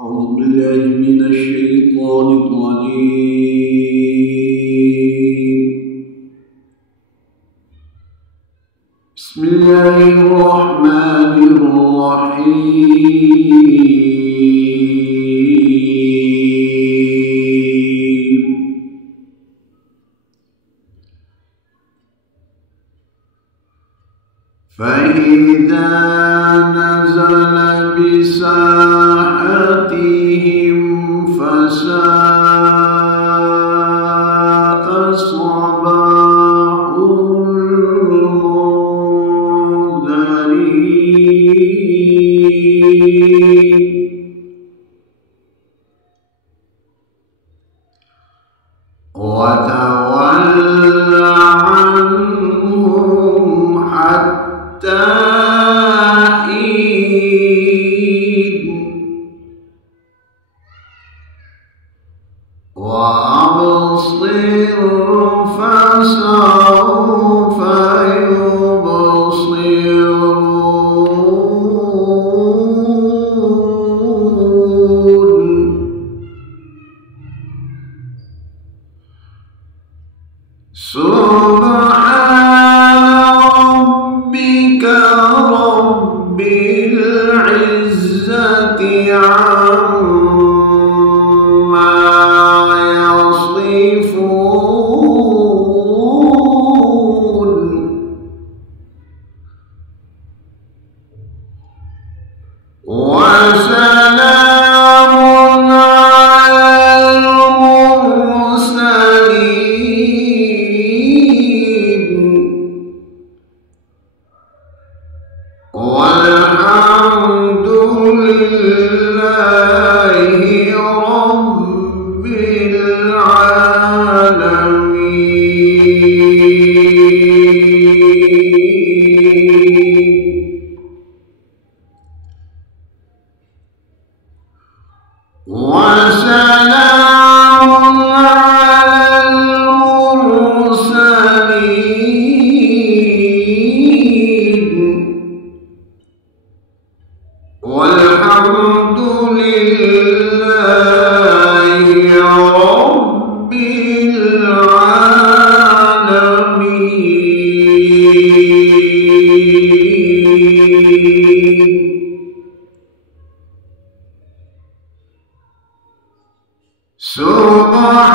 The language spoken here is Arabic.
أعوذ بالله من الشيطان الرجيم. بسم الله الرحمن الرحيم. فإذا نزل بساحتهم فساء صباح المنذرين. وتول عنهم حتى حين وأبصر فسوف يبصرون. سبحان ربك رب العزة عما يصفون وسلام على المرسلين والحمد لله رب العالمين. وسلام على المرسلين والحمد لله رب العالمين. سبحان